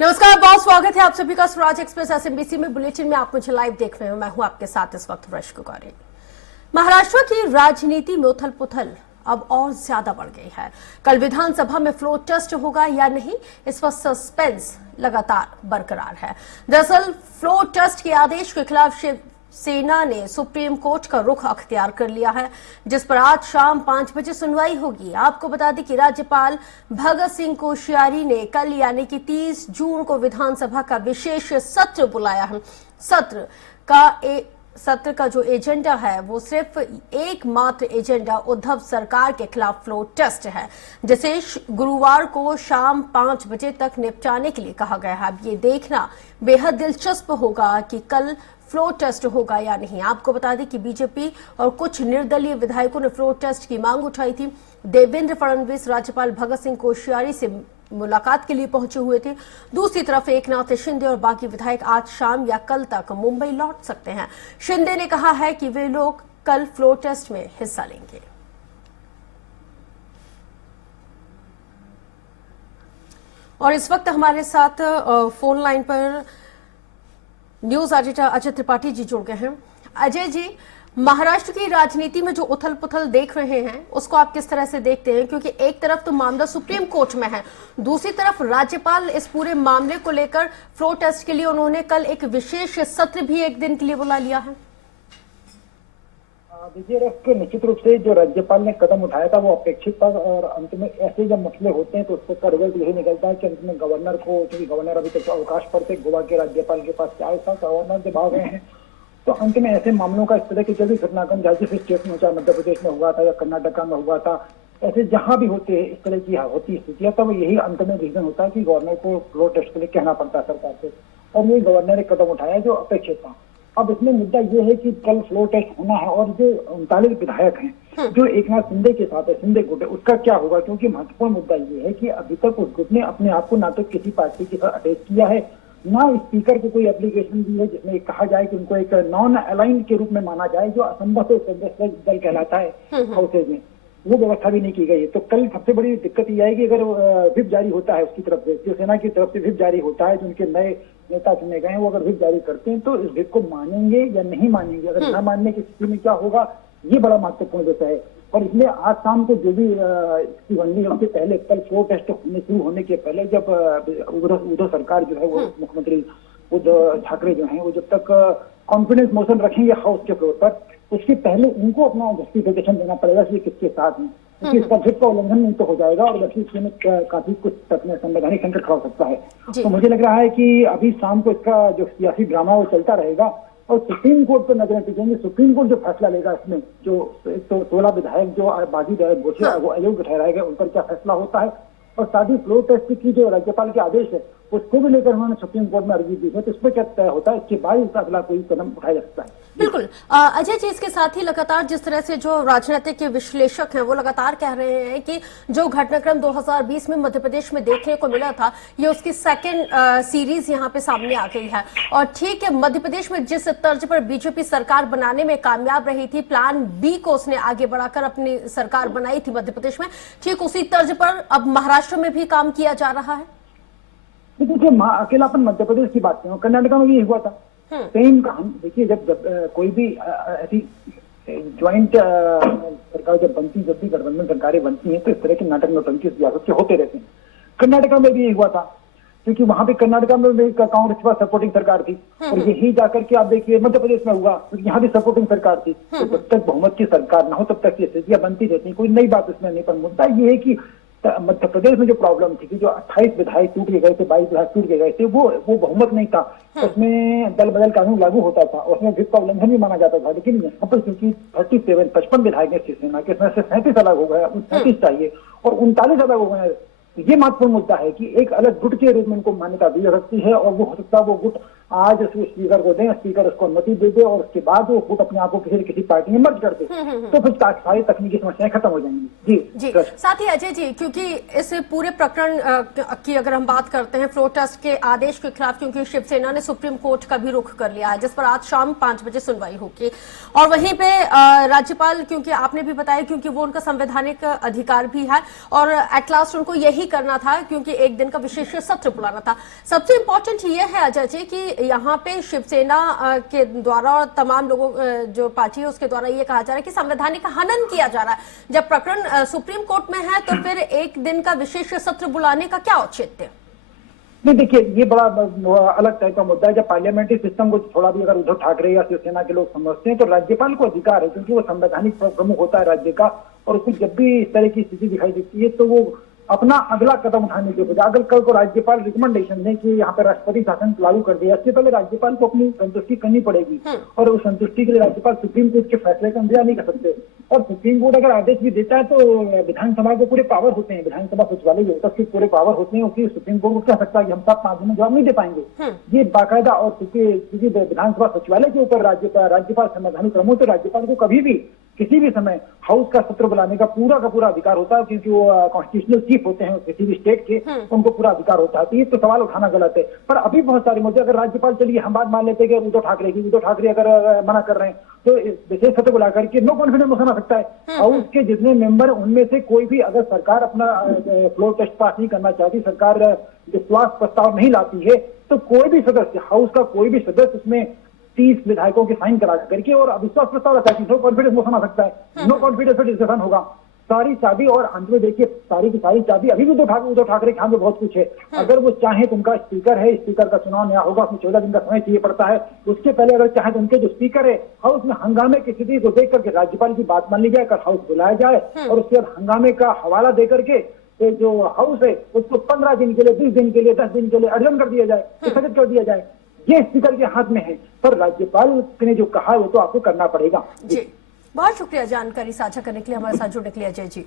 नमस्कार, बहुत स्वागत है आप सभी का स्वराज एक्सप्रेस एसएमबीसी में। बुलेटिन में आप मुझे लाइव देख रहे हैं। मैं हूं आपके साथ इस वक्त रश कुकारी। महाराष्ट्र की राजनीति में उथल पुथल अब और ज्यादा बढ़ गई है। कल विधानसभा में फ्लोर टेस्ट होगा या नहीं, इस पर सस्पेंस लगातार बरकरार है। दरअसल फ्लोर टेस्ट के आदेश के खिलाफ शिवसेना ने सुप्रीम कोर्ट का रुख अख्तियार कर लिया है, जिस पर आज शाम 5 बजे सुनवाई होगी। आपको बता दें कि राज्यपाल भगत सिंह कोश्यारी ने कल यानी कि 30 जून को विधानसभा का विशेष सत्र बुलाया है। सत्र का जो एजेंडा है वो सिर्फ एकमात्र एजेंडा उद्धव सरकार के खिलाफ फ्लोर टेस्ट है, जिसे गुरुवार को शाम 5 बजे तक निपटाने के लिए कहा गया है। अब ये देखना बेहद दिलचस्प होगा कि कल फ्लोर टेस्ट होगा या नहीं। आपको बता दें कि बीजेपी और कुछ निर्दलीय विधायकों ने फ्लोर टेस्ट की मांग उठाई थी। देवेंद्र फडणवीस राज्यपाल भगत सिंह कोश्यारी से मुलाकात के लिए पहुंचे हुए थे। दूसरी तरफ एकनाथ शिंदे और बाकी विधायक आज शाम या कल तक मुंबई लौट सकते हैं। शिंदे ने कहा है कि वे लोग कल फ्लोर टेस्ट में हिस्सा लेंगे। और इस वक्त हमारे साथ फोन लाइन पर न्यूज एडिटर अजय त्रिपाठी जी जुड़ गए हैं। अजय जी, महाराष्ट्र की राजनीति में जो उथल पुथल देख रहे हैं उसको आप किस तरह से देखते हैं? क्योंकि एक तरफ तो मामला सुप्रीम कोर्ट में है, दूसरी तरफ राज्यपाल इस पूरे मामले को लेकर फ्लोर टेस्ट के लिए उन्होंने कल एक विशेष सत्र भी एक दिन के लिए बुला लिया है। देखिए, निश्चित रूप से जो राज्यपाल ने कदम उठाया था वो अपेक्षित था और अंत में ऐसे जब मसले होते हैं तो उसका रिजल्ट यही निकलता है कि अंत में गवर्नर को, क्योंकि गवर्नर अभी तक अवकाश पर थे, गोवा के राज्यपाल के पास चाहे था, गवर्नर जब आ गए हैं तो अंत में ऐसे मामलों का इस तरह के जल्दी घटनाक्रम जैसे स्टेट में, चाहे मध्य प्रदेश में हुआ था या कर्नाटका में हुआ था, ऐसे जहां भी होते हैं इस तरह की होती स्थितियां, तब यही अंत में रीजन होता है कि गवर्नर को फ्लोर टेस्ट के लिए कहना पड़ता है सरकार से, और ये गवर्नर ने कदम उठाया जो अपेक्षित था। अब इसमें मुद्दा ये है कि कल फ्लोर टेस्ट होना है और जो 39 विधायक हैं जो एकनाथ शिंदे के साथ है, शिंदे गुट, उसका क्या होगा? क्योंकि महत्वपूर्ण मुद्दा ये है कि अभी तक उस गुट ने अपने आप को ना तो किसी पार्टी के साथ अटैच किया है, ना स्पीकर को कोई एप्लीकेशन दी है जिसमें कहा जाए कि उनको एक नॉन अलाइन के रूप में माना जाए, जो असंभव दल कहलाता है हाउसेज में, वो व्यवस्था भी नहीं की गई है। तो कल सबसे बड़ी दिक्कत ये आएगी अगर व्हिप जारी होता है उसकी तरफ से, शिवसेना की तरफ से व्हिप जारी होता है, जो उनके नए नेता चुने गए हैं वो अगर व्हिप जारी करते हैं तो इस व्हिप को मानेंगे या नहीं मानेंगे। अगर न मानने की स्थिति में क्या होगा, ये बड़ा महत्वपूर्ण विषय है। और इसलिए आज शाम को जो भी इसकी बननी है उससे पहले, कल फ्लोर टेस्ट शुरू होने के पहले, जब उद्धव सरकार जो है वो मुख्यमंत्री उद्धव ठाकरे जो है वो जब तक कॉन्फिडेंस मोशन रखेंगे हाउस के फ्लोर पर, उसके पहले उनको अपना जस्टिफिकेशन देना पड़ेगा कि किसके साथ है, क्योंकि इसका व्हिप का उल्लंघन नहीं तो हो जाएगा और वैसे इसमें काफी कुछ संवैधानिक संकट खड़ा हो सकता है। तो मुझे लग रहा है कि अभी शाम को इसका जो सियासी ड्रामा वो चलता रहेगा और सुप्रीम कोर्ट पर नजरें टिकेंगी। सुप्रीम कोर्ट जो फैसला लेगा इसमें, जो तो 16 विधायक जो बागी घोषित वो अयोग्य ठहराए गए, उन पर क्या फैसला होता है, और साथ ही फ्लोर टेस्ट की जो राज्यपाल के आदेश है उसको भी लेकर उन्होंने सुप्रीम कोर्ट में अर्जी दी है, तो इसमें क्या तय होता है, इसके बाद इसका अगला कोई कदम उठाया जा सकता है। बिल्कुल अजय जी, इसके साथ ही लगातार जिस तरह से जो राजनीतिक के विश्लेषक हैं वो लगातार कह रहे हैं कि जो घटनाक्रम 2020 में मध्य प्रदेश में देखने को मिला था, ये उसकी सेकेंड सीरीज यहाँ पे सामने आ गई है। और ठीक है, मध्य प्रदेश में जिस तर्ज पर बीजेपी सरकार बनाने में कामयाब रही थी, प्लान बी को उसने आगे बढ़ाकर अपनी सरकार बनाई थी मध्य प्रदेश में, ठीक उसी तर्ज पर अब महाराष्ट्र में भी काम किया जा रहा है। देखिए, अकेला अपन मध्य प्रदेश की बात करें, कर्नाटका में भी हुआ था सेम कहानी। देखिए, जब कोई भी ऐसी ज्वाइंट सरकार जब बनती, जब भी गठबंधन सरकारें बनती हैं तो इस तरह के नाटक नौटंकी सियासत के होते रहते हैं। कर्नाटका में भी हुआ था, क्योंकि वहां पे कर्नाटका में भी कांग्रेस के पास सपोर्टिंग सरकार थी, और यही जाकर के आप देखिए मध्य प्रदेश में हुआ, क्योंकि यहाँ भी सपोर्टिंग सरकार थी। तो जब तक बहुमत की सरकार ना हो तब तक ये स्थितियां बनती रहती हैं, कोई नई बात इसमें नहीं। पर मुद्दा ये है कि मध्य प्रदेश में जो प्रॉब्लम थी कि जो 28 विधायक टूट के गए थे, 22 विधायक टूट के गए थे, वो बहुमत नहीं था, उसमें दल बदल कानून लागू होता था, उसमें व्हिप का उल्लंघन भी माना जाता था। लेकिन यहाँ पर क्योंकि 55 विधायक है शिवसेना के, इसमें से 37 अलग हो गए, 37 चाहिए और 39 अलग हो गए। ये महत्वपूर्ण मुद्दा है कि एक अलग गुट के रूप में उनको मान्यता दी जा सकती है, और वो हो सकता है वो गुट आज उस स्पीकर को दें, स्पीकर उसको अनुमति दे दे और उसके बाद वो वोट अपने आप को किसी न किसी पार्टी में मर्ज कर दे, तो फिर सारी तकनीकी समस्याएं खत्म हो जाएंगी। जी साथ ही अजय जी, क्योंकि इस पूरे प्रकरण की अगर हम बात करते हैं फ्लोर टेस्ट के आदेश के खिलाफ, क्योंकि शिवसेना ने सुप्रीम कोर्ट का भी रुख कर लिया है, जिस पर आज शाम 5 बजे सुनवाई होगी, और वहीं पे राज्यपाल, क्योंकि आपने भी बताया, क्योंकि वो उनका संवैधानिक अधिकार भी है और एट लास्ट उनको यही करना था, क्योंकि एक दिन का विशेष सत्र बुलाना था। सबसे इंपॉर्टेंट ये है अजय जी कि यहाँ पे शिवसेना के द्वारा और तमाम लोगों जो पार्टी है उसके द्वारा ये कहा जा रहा है कि संवैधानिक हनन किया जा रहा है। जब प्रकरण सुप्रीम कोर्ट में है तो फिर एक दिन का विशेष सत्र बुलाने का क्या औचित्य? नहीं, देखिए, ये बड़ा अलग टाइप का मुद्दा है। जब पार्लियामेंट्री सिस्टम को थोड़ा भी अगर उद्धव ठाकरे या शिवसेना के लोग समझते हैं तो राज्यपाल को अधिकार है, क्योंकि वो संवैधानिक प्रमुख होता है राज्य का, और उसको जब भी इस तरह की स्थिति दिखाई देती है तो वो अपना अगला कदम उठाने के बजाय, अगर कल को राज्यपाल रिकमेंडेशन दें कि यहाँ पे राष्ट्रपति शासन लागू कर दिया, इससे पहले राज्यपाल को अपनी संतुष्टि करनी पड़ेगी, और उस संतुष्टि के लिए राज्यपाल सुप्रीम कोर्ट के फैसले का इंतजार नहीं कर सकते। और सुप्रीम कोर्ट अगर आदेश भी देता है तो विधानसभा को पूरे पावर होते हैं, विधानसभा सचिवालय जो होता है पूरे पावर होते हैं, उसकी सुप्रीम कोर्ट को कह सकता है कि हम सब 5 दिन में जवाब नहीं दे पाएंगे। ये बाकायदा, और क्योंकि विधानसभा सचिवालय के ऊपर राज्यपाल संवैधानिक प्रमुख, तो राज्यपाल को कभी भी किसी भी समय हाउस का सत्र बुलाने का पूरा अधिकार होता है, क्योंकि वो कॉन्स्टिट्यूशनल चीफ होते हैं किसी भी स्टेट के, उनको पूरा अधिकार होता है। तो ये तो सवाल उठाना गलत है। पर अभी बहुत सारे मुद्दे, अगर राज्यपाल, चलिए हम बात मान लेते हैं कि उद्धव ठाकरे अगर मना कर रहे हैं तो विशेष सत्र बुला करके नो कॉन्फिडेंस मोशन आ सकता है। हाउस के जितने मेंबर, उनमें से कोई भी, अगर सरकार अपना फ्लोर टेस्ट पास नहीं करना चाहती, सरकार विश्वास प्रस्ताव नहीं लाती है, तो कोई भी सदस्य, हाउस का कोई भी सदस्य उसमें 30 विधायकों के साइन करा करके और अविश्वास प्रस्ताव रखा है, नो कॉन्फिडेंस मोशन आ सकता है, नो कॉन्फिडेंस पर डिस्कशन होगा। सारी चाबी, और अंत में देखिए सारी की सारी चाबी अभी भी उद्धव ठाकरे के हाथ में बहुत कुछ है। अगर वो चाहे तो उनका स्पीकर है, स्पीकर का चुनाव नया होगा, उसमें 14 दिन का समय चाहिए पड़ता है। उसके पहले अगर चाहे तो उनके जो स्पीकर है, हाउस में हंगामे की स्थिति को देख करके राज्यपाल की बात मान ली जाए, हाउस बुलाया जाए और उसके बाद हंगामे का हवाला दे करके जो हाउस है उसको 15 दिन के लिए, 20 दिन के लिए, 10 दिन के लिए अडजन कर दिया जाए, स्थगित कर दिया जाए। ये स्पीकर के हाथ में है, पर राज्यपाल ने जो कहा वो तो आपको करना पड़ेगा। जी, बहुत शुक्रिया जानकारी साझा करने के लिए, हमारे साथ जुड़ने के लिए अजय जी।